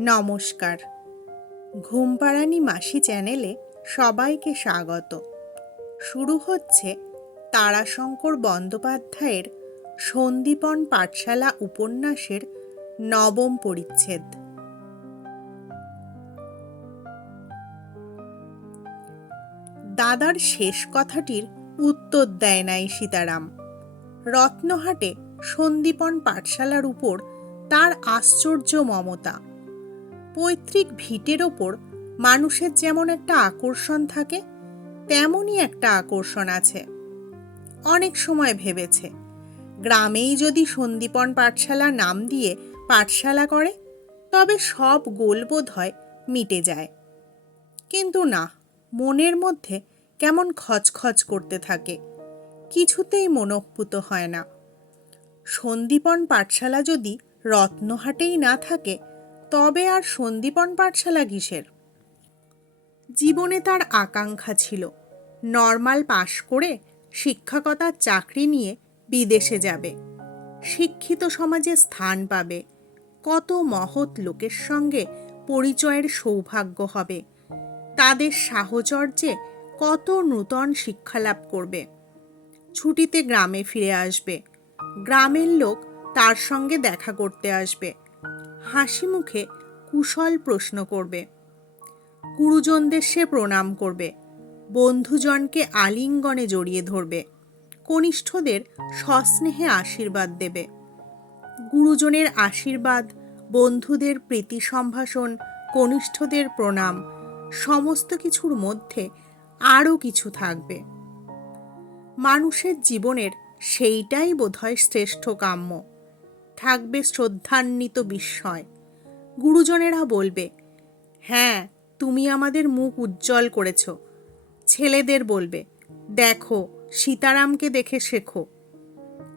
নমস্কার। ঘুমপাড়ানি মাসি চ্যানেলে সবাইকে স্বাগত। শুরু হচ্ছে তারাশঙ্কর বন্দ্যোপাধ্যায়ের সন্দীপন পাঠশালা উপন্যাসের নবম পরিচ্ছেদ। দাদার শেষ কথাটির উত্তর দেয় নাই সীতারাম। রত্নহাটে সন্দীপন পাঠশালার উপর তার আশ্চর্য মমতা পৈতৃক ভিটের ওপর মানুষের যেমন একটা আকর্ষণ থাকে, তেমনই একটা আকর্ষণ আছে। অনেক সময় ভেবেছে, গ্রামেই যদি সন্দীপন পাঠশালা নাম দিয়ে পাঠশালা করে, তবে সব গোলবোধ হয় মিটে যায়। কিন্তু না, মনের মধ্যে কেমন খচখচ করতে থাকে, কিছুতেই মনঃপুত হয় না। সন্দীপন পাঠশালা যদি রত্নহাটেই না থাকে তবে আর সন্দীপন পাঠশালা কিসের? জীবনে তার আকাঙ্ক্ষা ছিল, নর্মাল পাশ করে শিক্ষকতার চাকরি নিয়ে বিদেশে যাবে, শিক্ষিত সমাজে স্থান পাবে, কত মহৎ লোকের সঙ্গে পরিচয়ের সৌভাগ্য হবে, তাদের সাহচর্যে কত নূতন শিক্ষালাভ করবে, ছুটিতে গ্রামে ফিরে আসবে, গ্রামের লোক তার সঙ্গে দেখা করতে আসবে হাসি মুখে কুশল প্রশ্ন করবে। গুরুজনদের সে প্রণাম করবে। বন্ধুজনকে আলিঙ্গনে জড়িয়ে ধরবে। কনিষ্ঠদের সস্নেহে আশীর্বাদ দেবে। গুরুজনের আশীর্বাদ, বন্ধুদের প্রীতি সম্ভাষণ, কনিষ্ঠদের প্রণাম, সমস্ত কিছুর মধ্যে আরও কিছু থাকবে। মানুষের জীবনের সেইটাই বোধহয় শ্রেষ্ঠ কাম্য। থাকবে শ্রদ্ধান্বিত বিস্ময়। গুরুজনেরা বলবে হ্যাঁ তুমি আমাদের মুখ উজ্জ্বল করেছ। ছেলেদের বলবে, দেখো, সীতারামকে দেখে শেখো।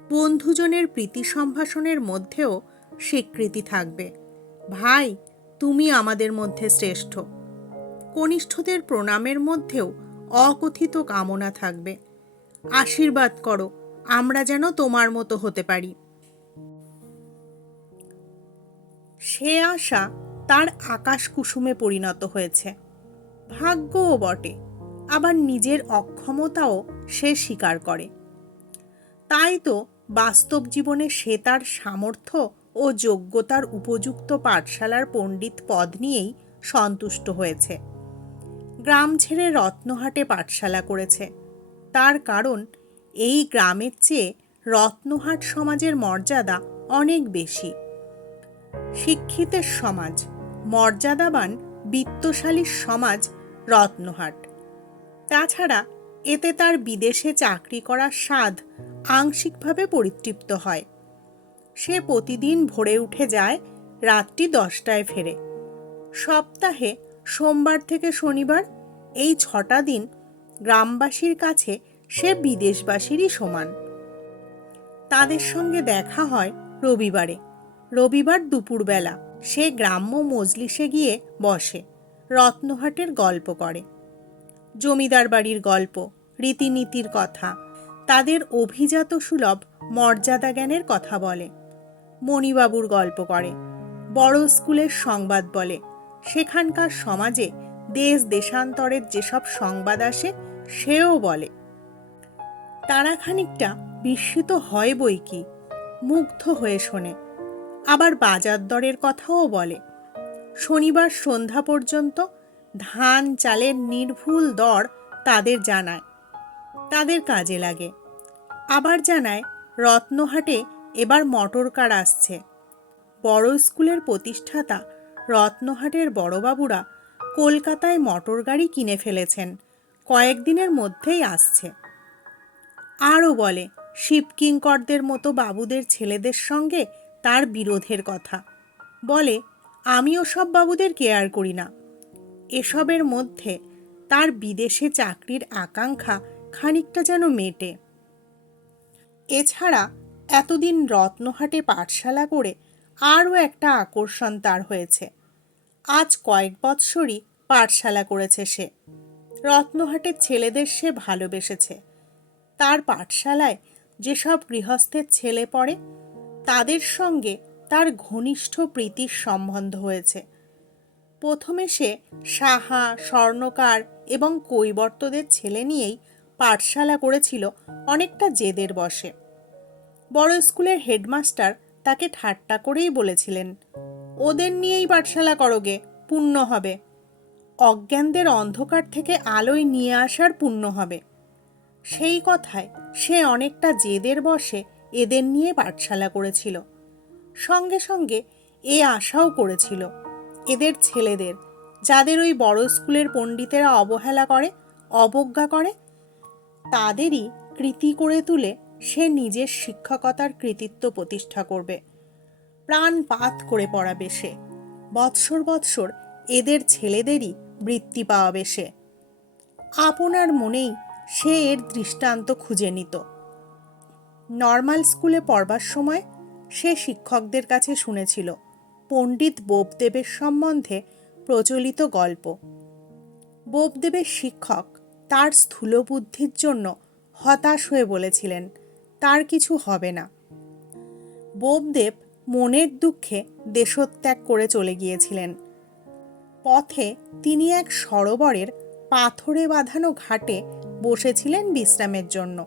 বন্ধুজনের প্রীতি সম্ভাষণের মধ্যেও স্বীকৃতি থাকবে, ভাই, তুমি আমাদের মধ্যে শ্রেষ্ঠ। কনিষ্ঠদের প্রণামের মধ্যেও অকথিত কামনা থাকবে, আশীর্বাদ করো, আমরা যেন তোমার মতো হতে পারি। সে আশা তার আকাশ কুসুমে পরিণত হয়েছে। ভাগ্যও বটে, আবার নিজের অক্ষমতাও সে স্বীকার করে। তাই তো বাস্তব জীবনে সে তার সামর্থ্য ও যোগ্যতার উপযুক্ত পাঠশালার পণ্ডিত পদ নিয়েই সন্তুষ্ট হয়েছে। গ্রাম ছেড়ে রত্নহাটে পাঠশালা করেছে। তার কারণ, এই গ্রামের চেয়ে রত্নহাট সমাজের মর্যাদা অনেক বেশি। শিক্ষিতের সমাজ, মর্যাদাবান, বিত্তশালী সমাজ রত্নহাট। তাছাড়া এতে তার বিদেশে চাকরি করার স্বাদ আংশিকভাবে পরিতৃপ্ত হয়। সে প্রতিদিন ভোরে উঠে যায় রাত্রি দশটায় ফেরে। সপ্তাহে সোমবার থেকে শনিবার এই ছটা দিন গ্রামবাসীর কাছে সে বিদেশবাসীরই সমান। তাদের সঙ্গে দেখা হয় রবিবারে। রবিবার দুপুরবেলা সে গ্রাম্য মজলিসে গিয়ে বসে, রত্নহাটের গল্প করে। জমিদার বাড়ির গল্প, রীতিনীতির কথা, তাদের অভিজাত সুলভ মর্যাদা জ্ঞানের কথা বলে। মণিবাবুর গল্প করে, বড় স্কুলের সংবাদ বলে। সেখানকার সমাজে দেশ দেশান্তরের যেসব সংবাদ আসে, সেও বলে। তারা খানিকটা বিস্মিত হয় বই কি, মুগ্ধ হয়ে শোনে। আবার বাজার দরের কথাও বলে। শনিবার সন্ধ্যা পর্যন্ত ধান চালের নির্ভুল দর তাদের জানায়। তাদের কাজে লাগে। আবার জানায়, রত্নহাটে এবার মোটর কার আসছে। বড় স্কুলের প্রতিষ্ঠাতা রত্নহাটের বড়বাবুরা কলকাতায় মোটর গাড়ি কিনে ফেলেছেন। কয়েকদিনের মধ্যেই আসছে। আরও বলে শিবকিঙ্করদের মতো বাবুদের ছেলেদের সঙ্গে তার বিরোধের কথা। বলে, আমিও সব বাবুদের কেয়ার করি না। এসবের মধ্যে তার বিদেশে চাকরির আকাঙ্ক্ষা খানিকটা যেন মেটে। এছাড়া এতদিন রত্নহাটে পাঠশালা করে আরও একটা আকর্ষণ তার হয়েছে। আজ কয়েক বৎসরই পাঠশালা করেছে সে। রত্নহাটের ছেলেদের সে ভালোবেসেছে। তার পাঠশালায় যেসব গৃহস্থের ছেলে পড়ে তাদের সঙ্গে তার ঘনিষ্ঠ প্রীতির সম্বন্ধ হয়েছে। প্রথমে সে সাহা, স্বর্ণকার এবং কৈবর্তদের ছেলে নিয়েই পাঠশালা করেছিল অনেকটা জেদের বসে। বড় স্কুলের হেডমাস্টার তাকে ঠাট্টা করেই বলেছিলেন, ওদের নিয়েই পাঠশালা করোগে পুণ্য হবে। অজ্ঞানদের অন্ধকার থেকে আলোয় নিয়ে আসার পুণ্য হবে। সেই কথায় সে অনেকটা জেদের বসে এদের নিয়ে পাঠশালা করেছিল। সঙ্গে সঙ্গে এ আশাও করেছিল। এদের ছেলেদের, যাদের ওই বড় স্কুলের পণ্ডিতেরা অবহেলা করে, অবজ্ঞা করে, তাদেরই কৃতি করে তুলে সে নিজের শিক্ষকতার কৃতিত্ব প্রতিষ্ঠা করবে। প্রাণপাত করে পড়াবে সে। বৎসর বৎসর এদের ছেলেদেরই বৃত্তি পাওয়াবে সে। আপনার মনেই সে এর দৃষ্টান্ত খুঁজে নিত। নর্মাল স্কুলে পড়বার সময় সে শিক্ষকদের কাছে শুনেছিল পণ্ডিত বোপদেবের সম্বন্ধে প্রচলিত গল্প। বোপদেবের শিক্ষক তার স্থূল বুদ্ধির জন্য হতাশ হয়ে বলেছিলেন, তার কিছু হবে না। বোপদেব মনের দুঃখে দেশত্যাগ করে চলে গিয়েছিলেন। পথে তিনি এক সরোবরের পাথরে বাঁধানো ঘাটে বসেছিলেন বিশ্রামের জন্য।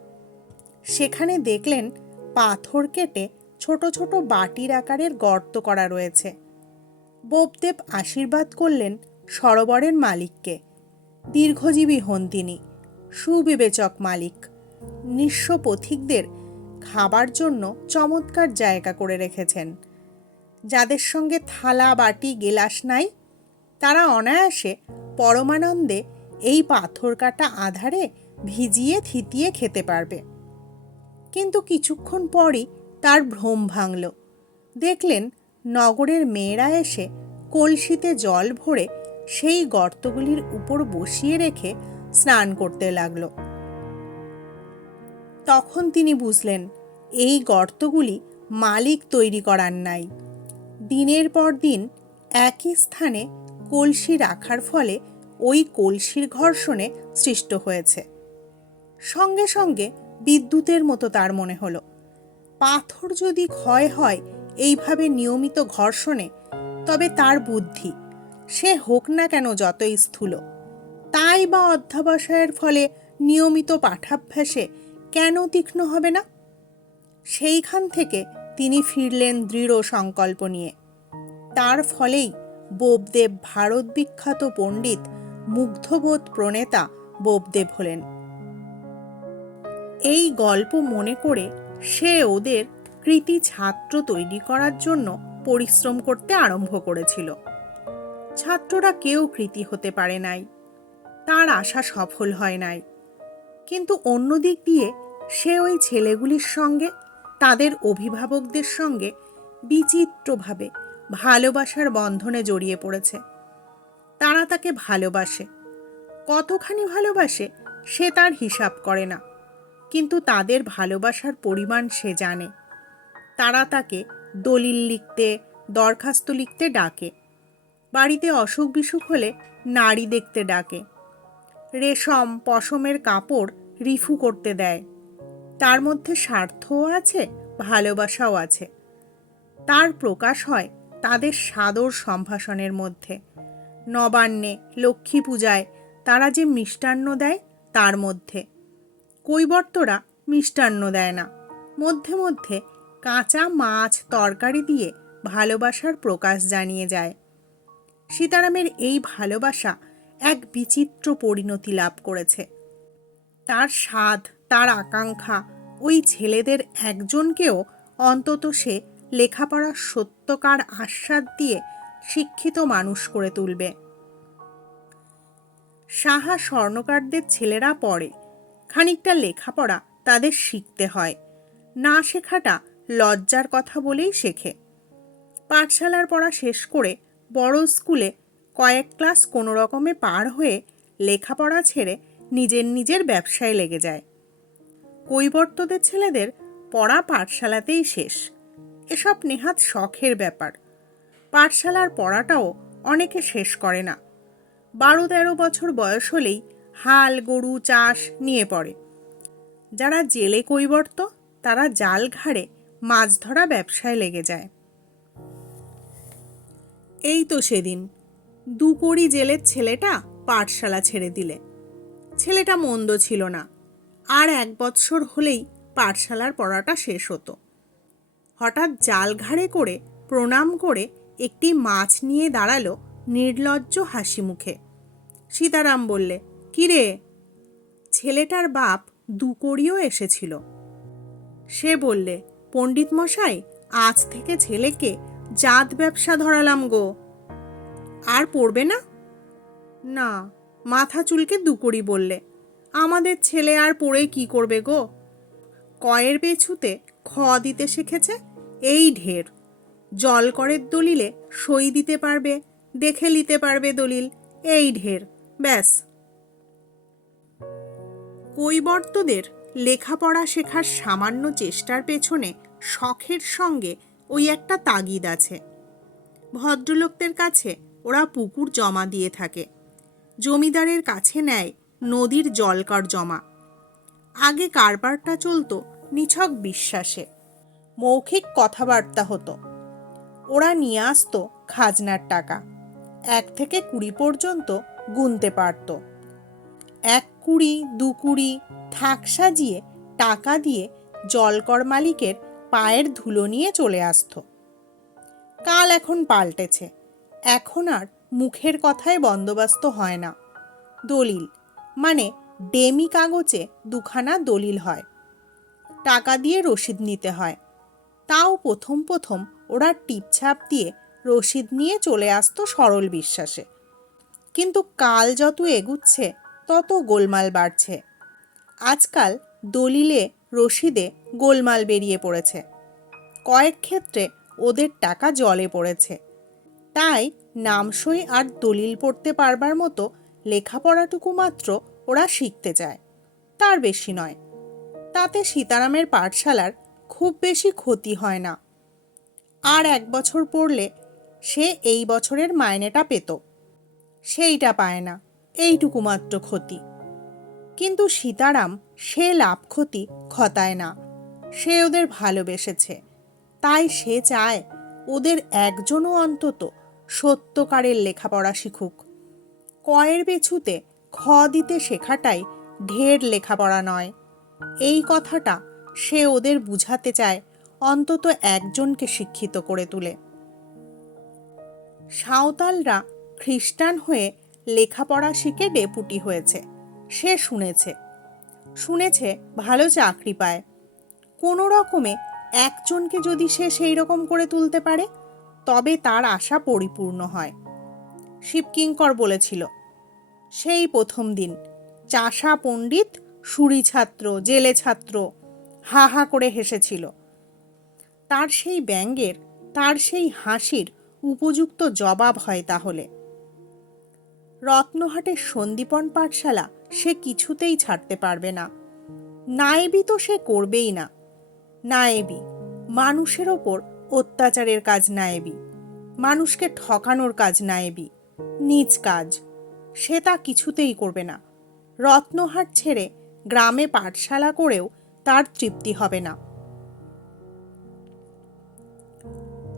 সেখানে দেখলেন পাথর কেটে ছোট ছোট বাটির আকারের গর্ত করা রয়েছে। বোপদেব আশীর্বাদ করলেন সরোবরের মালিককে। দীর্ঘজীবী হন তিনি, সুবিবেচক মালিক। নিঃস্ব পথিকদের খাবার জন্য চমৎকার জায়গা করে রেখেছেন। যাদের সঙ্গে থালা, বাটি, গেলাস নাই, তারা অনায়াসে পরমানন্দে এই পাথর কাটা আধারে ভিজিয়ে থিতিয়ে খেতে পারবে। কিন্তু কিছুক্ষণ পরই তার ভ্রম ভাঙল। দেখলেন নগরের মেয়েরা এসে কলসিতে জল ভরে সেই গর্তগুলির উপর বসিয়ে রেখে স্নান করতে লাগল। তখন তিনি বুঝলেন, এই গর্তগুলি মালিক তৈরি করার নাই। দিনের পর দিন একই স্থানে কলসি রাখার ফলে ওই কলসির ঘর্ষণে সৃষ্ট হয়েছে। সঙ্গে সঙ্গে বিদ্যুতের মতো তার মনে হলো। পাথর যদি ক্ষয় হয় এইভাবে নিয়মিত ঘর্ষণে, তবে তার বুদ্ধি, সে হোক না কেন যতই স্থূল। তাই বা অধ্যাবসায়ের ফলে নিয়মিত পাঠাভ্যাসে কেন তীক্ষ্ণ হবে না? সেইখান থেকে তিনি ফিরলেন দৃঢ় সংকল্প নিয়ে। তার ফলেই বোবদেব ভারত বিখ্যাত পণ্ডিত মুগ্ধবোধ প্রণেতা বোবদেব হলেন। এই গল্প মনে করে সে ওদের কৃতি ছাত্র তৈরি করার জন্য পরিশ্রম করতে আরম্ভ করেছিল। ছাত্ররা কেউ কৃতি হতে পারে নাই। তার আশা সফল হয় নাই। কিন্তু অন্য দিক দিয়ে সে ওই ছেলেগুলির সঙ্গে, তাদের অভিভাবকদের সঙ্গে বিচিত্রভাবে ভালোবাসার বন্ধনে জড়িয়ে পড়েছে। তারা তাকে ভালোবাসে। কতখানি ভালোবাসে সে তার হিসাব করে না। কিন্তু তাদের ভালোবাসার পরিমাণ সে জানে। তারা তাকে দলিল লিখতে, দরখাস্ত লিখতে ডাকে। বাড়িতে অসুখ বিসুখ হলে নারী দেখতে ডাকে। রেশম, পশমের কাপড় রিফু করতে দেয়। তার মধ্যে স্বার্থও আছে, ভালোবাসাও আছে। তার প্রকাশ হয় তাদের সাদর সম্ভাষণের মধ্যে। নবান্নে লক্ষ্মী পূজায় তারা যে মিষ্টান্ন দেয়, তার মধ্যে। কৈবর্তরা মিষ্টান্ন দেয় না। মধ্যে মধ্যে কাঁচা মাছ তরকারি দিয়ে ভালোবাসার প্রকাশ জানিয়ে যায়। সীতারামের এই ভালোবাসা এক বিচিত্র পরিণতি লাভ করেছে। তার স্বাদ, তার আকাঙ্ক্ষা ওই ছেলেদের একজনকেও অন্তত সে লেখাপড়ার সত্যকার আস্বাদ দিয়ে শিক্ষিত মানুষ করে তুলবে। সাহা স্বর্ণকারদের ছেলেরা পড়ে খানিকটা লেখাপড়া তাদের শিখতে হয়। না শেখাটা লজ্জার কথা বলেই শেখে। পাঠশালার পড়া শেষ করে বড় স্কুলে কয়েক ক্লাস কোনো রকমে পার হয়ে লেখাপড়া ছেড়ে নিজের নিজের ব্যবসায় লেগে যায়। কৈবর্তদের ছেলেদের পড়া পাঠশালাতেই শেষ। এসব নেহাত শখের ব্যাপার। পাঠশালার পড়াটাও অনেকে শেষ করে না। বারো তেরো বছর বয়স হলেই হাল, গরু, চাষ নিয়ে পড়ে। যারা জেলে কৈবর্ত, তারা জাল ঘাড়ে মাছ ধরা ব্যবসায় লেগে যায়। এই তো সেদিন। দুকড়ি জেলের ছেলেটা পাঠশালা ছেড়ে দিলে। ছেলেটা মন্দ ছিল না। আর এক বৎসর হলেই পাঠশালার পড়াটা শেষ হতো। হঠাৎ জাল ঘাড়ে করে প্রণাম করে একটি মাছ নিয়ে দাঁড়াল নির্লজ্জ হাসি মুখে সীতারাম বললে কিরে? ছেলেটার বাপ দুকড়িও এসেছিল। সে বললে, পণ্ডিত মশাই, আজ থেকে ছেলেকে জাত ব্যবসা ধরালাম গো। আর পড়বে না? না, মাথা চুলকে দুকড়ি বললে। আমাদের ছেলে আর পড়ে কি করবে গো? কয়ের পেছুতে খ দিতে শিখেছে, এই ঢের। জল করের দলিলে সই দিতে পারবে, দেখে নিতে পারবে দলিল, এই ঢের, ব্যাস। কৈবর্তদের লেখাপড়া শেখার সামান্য চেষ্টার পেছনে শখের সঙ্গে ওই একটা তাগিদ আছে। ভদ্রলোকদের কাছে ওরা পুকুর জমা দিয়ে থাকে। জমিদারের কাছে নেয় নদীর জলকর জমা। আগে কারবারটা চলতো নিছক বিশ্বাসে। মৌখিক কথাবার্তা হতো। ওরা নিয়ে আসতো খাজনার টাকা। এক থেকে কুড়ি পর্যন্ত গুনতে পারত। এক কুড়ি, দু কুড়ি থাক সাজিয়ে, টাকা দিয়ে জলকর মালিকের পায়ের ধুলো নিয়ে চলে আসতো। কাল এখন পাল্টেছে। এখন আর মুখের কথায় বন্দোবস্ত হয় না। দলিল মানে ডেমি কাগজে দুখানা দলিল হয়। টাকা দিয়ে রসিদ নিতে হয়। তাও প্রথম প্রথম ওরা টিপছাপ দিয়ে রসিদ নিয়ে চলে আসতো সরল বিশ্বাসে। কিন্তু কাল যত এগুচ্ছে তত গোলমাল বাড়ছে। আজকাল দলিলে, রশিদে গোলমাল বেরিয়ে পড়েছে। কয়েক ক্ষেত্রে ওদের টাকা জলে পড়েছে। তাই নামসই আর দলিল পড়তে পারবার মতো লেখাপড়াটুকু মাত্র ওরা শিখতে চায়। তার বেশি নয়। তাতে সীতারামের পাঠশালার খুব বেশি ক্ষতি হয় না। আর এক বছর পড়লে সে এই বছরের মাইনেটা পেত। সেইটা পায় না। এইটুকু মাত্র ক্ষতি। কিন্তু সীতারাম সে লাভ ক্ষতি খতায় না। সে ওদের ভালোবেসেছে। তাই সে চায় ওদের একজনও অন্তত সত্যকারের লেখাপড়া শিখুক। কয়ের পেছুতে খ দিতে শেখাটাই ঢের লেখাপড়া নয়। এই কথাটা সে ওদের বুঝাতে চায় অন্তত একজনকে শিক্ষিত করে তুলে। সাঁওতালরা খ্রিস্টান হয়ে লেখাপড়া শিখে ডেপুটি হয়েছে। সে শুনেছে। শুনেছে ভালো চাকরি পায়। কোনো রকমে একজনকে যদি সে সেই রকম করে তুলতে পারে, তবে তার আশা পরিপূর্ণ হয়। শিবকিঙ্কর বলেছিল, সেই প্রথম দিন চাষা পণ্ডিত, সুরি ছাত্র, জেলে ছাত্র, হা হা করে হেসেছিল। তার সেই ব্যঙ্গের, তার সেই হাসির উপযুক্ত জবাব হয় তাহলে। রত্নহাটের সন্দীপন পাঠশালা সে কিছুতেই ছাড়তে পারবে না। নায়েবি তো সে করবেই না। নায়েবি, মানুষের ওপর অত্যাচারের কাজ নায়েবি। মানুষকে ঠকানোর কাজ নায়েবি। নিজ কাজ। সে তা কিছুতেই করবে না। রত্নহাট ছেড়ে গ্রামে পাঠশালা করেও তার তৃপ্তি হবে না।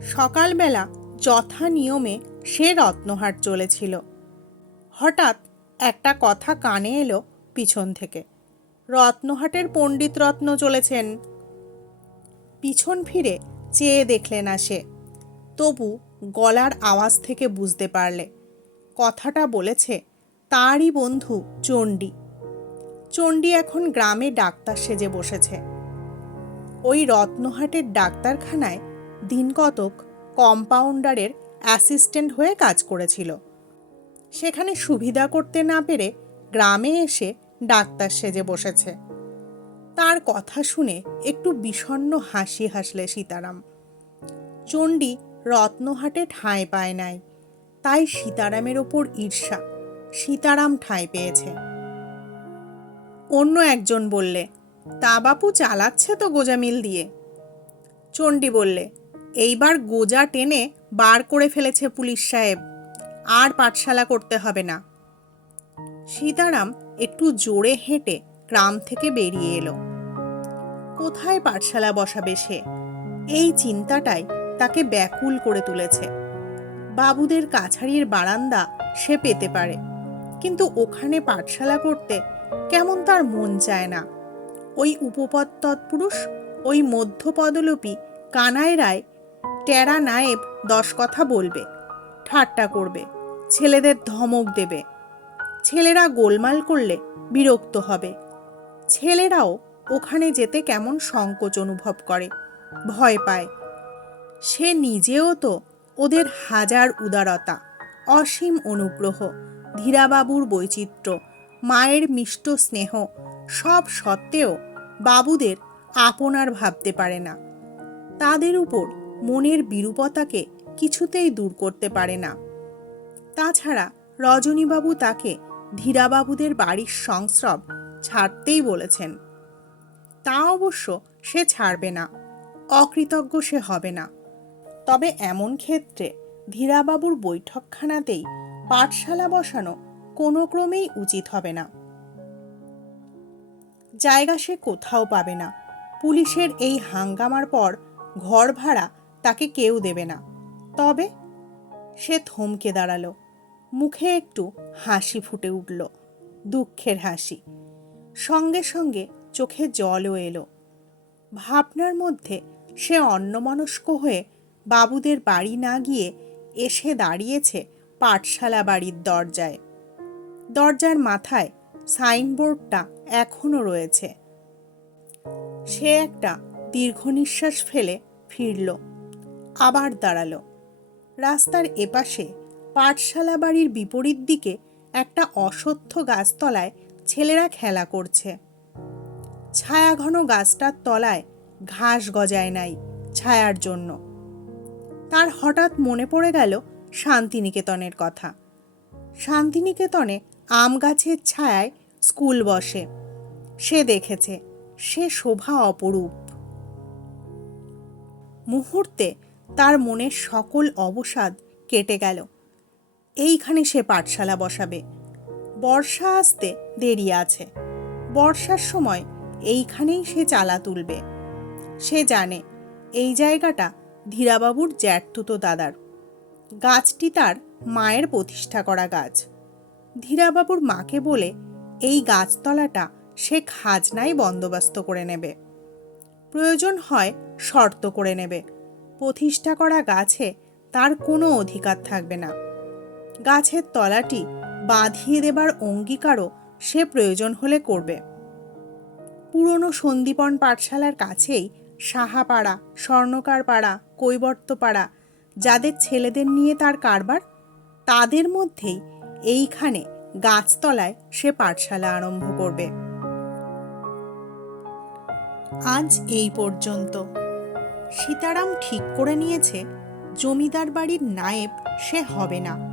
সকালবেলা যথা নিয়মে সে রত্নহাট চলেছিল। হঠাৎ একটা কথা কানে এলো পিছন থেকে। রত্নহাটের পণ্ডিত রত্ন চলেছেন। পিছন ফিরে চেয়ে দেখলে না সে। তবু গলার আওয়াজ থেকে বুঝতে পারলে। কথাটা বলেছে, তারই বন্ধু চণ্ডী। চণ্ডী এখন গ্রামে ডাক্তার সেজে বসেছে। ওই রত্নহাটের ডাক্তারখানায় দিন কতক কম্পাউন্ডারের অ্যাসিস্ট্যান্ট হয়ে কাজ করেছিল। সেখানে সুবিধা করতে না পেরে গ্রামে এসে ডাক্তার সেজে বসেছে। তার কথা শুনে একটু বিষণ্ণ হাসি হাসলে সীতারাম। চণ্ডী রত্নহাটে ঠাঁই পায় নাই, তাই সীতারামের ওপর ঈর্ষা, সীতারাম ঠাঁই পেয়েছে। অন্য একজন বললে, তা বাপু চালাচ্ছে তো গোজা মিল দিয়ে? চণ্ডী বললে, এইবার গোজা টেনে বার করে ফেলেছে পুলিশ সাহেব। আর পাঠশালা করতে হবে না। সীতারাম একটু জোরে হেঁটে গ্রাম থেকে বেরিয়ে এলো। কোথায় পাঠশালা বসাবে সে? এই চিন্তাটাই তাকে ব্যাকুল করে তুলেছে। বাবুদের কাছারির বারান্দা সে পেতে পারে, কিন্তু ওখানে পাঠশালা করতে কেমন তার মন চায় না। ওই উপপদ তৎপুরুষ ওই মধ্যপদলোপী কানাই রায় টেরা নায়েব দশ কথা বলবে, ঠাট্টা করবে। ছেলেদের ধমক দেবে। ছেলেরা গোলমাল করলে বিরক্ত হবে। ছেলেরাও ওখানে যেতে কেমন সংকোচ অনুভব করে, ভয় পায়। সে নিজেও তো ওদের হাজার উদারতা, অসীম অনুগ্রহ, ধীরাবাবুর বৈচিত্র্য, মায়ের মিষ্ট স্নেহ, সব সত্ত্বেও বাবুদের আপনার ভাবতে পারে না। তাদের উপর মনের বিরূপতাকে কিছুতেই দূর করতে পারে না। তাছাড়া রজনীবাবু তাকে ধীরাবাবুদের বাড়ির সংস্রব ছাড়তেই বলেছেন। তা অবশ্য সে ছাড়বে না, অকৃতজ্ঞ সে হবে না। তবে এমন ক্ষেত্রে ধীরাবাবুর বৈঠকখানাতেই পাঠশালা বসানো কোনো ক্রমেই উচিত হবে না। জায়গা সে কোথাও পাবে না, পুলিশের এই হাঙ্গামার পর ঘর ভাড়া তাকে কেউ দেবে না। তবে সে থমকে দাঁড়াল। মুখে একটু হাসি ফুটে উঠল, দুঃখের হাসি। সঙ্গে সঙ্গে চোখে জলও এলো। ভাবনার মধ্যে সে অন্যমনস্ক হয়ে বাবুদের বাড়ি না গিয়ে এসে দাঁড়িয়েছে পাঠশালা বাড়ির দরজায়। দরজার মাথায় সাইনবোর্ডটা এখনও রয়েছে। সে একটা দীর্ঘ নিঃশ্বাস ফেলে ফিরল, আবার দাঁড়াল। রাস্তার এপাশে পাঠশালা বাড়ির বিপরীত দিকে একটা অসত্য গাছতলায় ছেলেরা খেলা করছে। ছায়াঘন গাছটার তলায় ঘাস গজায় নাই ছায়ার জন্য। তার হঠাৎ মনে পড়ে গেল শান্তিনিকেতনের কথা। শান্তিনিকেতনে আম গাছের ছায়ায় স্কুল বসে। সে দেখেছে, সে শোভা অপরূপ। মুহূর্তে তার মনের সকল অবসাদ কেটে গেল। এইখানে সে পাঠশালা বসাবে। বর্ষা আসতে দেরি আছে। বর্ষার সময় এইখানেই সে চালা তুলবে। সে জানে, এই জায়গাটা ধীরাবাবুর জ্যাঠতুতো দাদার। গাছটি তার মায়ের প্রতিষ্ঠা করা গাছ। ধীরাবাবুর মাকে বলে এই গাছতলাটা সে খাজনাই বন্দোবস্ত করে নেবে। প্রয়োজন হয় শর্ত করে নেবে। প্রতিষ্ঠা করা গাছে তার কোনো অধিকার থাকবে না। গাছের তলাটি বাঁধিয়ে দেবার অঙ্গীকারও সে প্রয়োজন হলে করবে। পুরনো সন্দীপন পাঠশালার কাছেই সাহাপাড়া স্বর্ণকার পাড়া কৈবর্তপাড়া যাদের ছেলেদের নিয়ে তার কারবার, তাদের মধ্যেই এইখানে গাছতলায় সে পাঠশালা আরম্ভ করবে। আজ এই পর্যন্ত। সীতারাম ঠিক করে নিয়েছে, জমিদার বাড়ির নায়েব সে হবে না।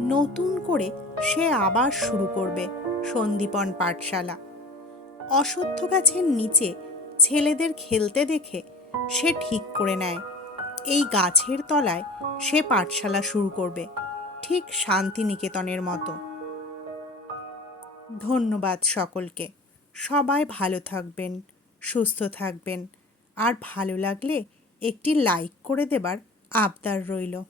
নতুন করে সে আবার শুরু করবে সন্দীপন পাঠশালা। অশ্বত্থ গাছের নিচে ছেলেদের খেলতে দেখে সে ঠিক করে নেয়। এই গাছের তলায় সে পাঠশালা শুরু করবে, ঠিক শান্তিনিকেতনের মতো। ধন্যবাদ সকলকে। সবাই ভালো থাকবেন, সুস্থ থাকবেন। আর ভালো লাগলে একটি লাইক করে দেবার আবদার রইল।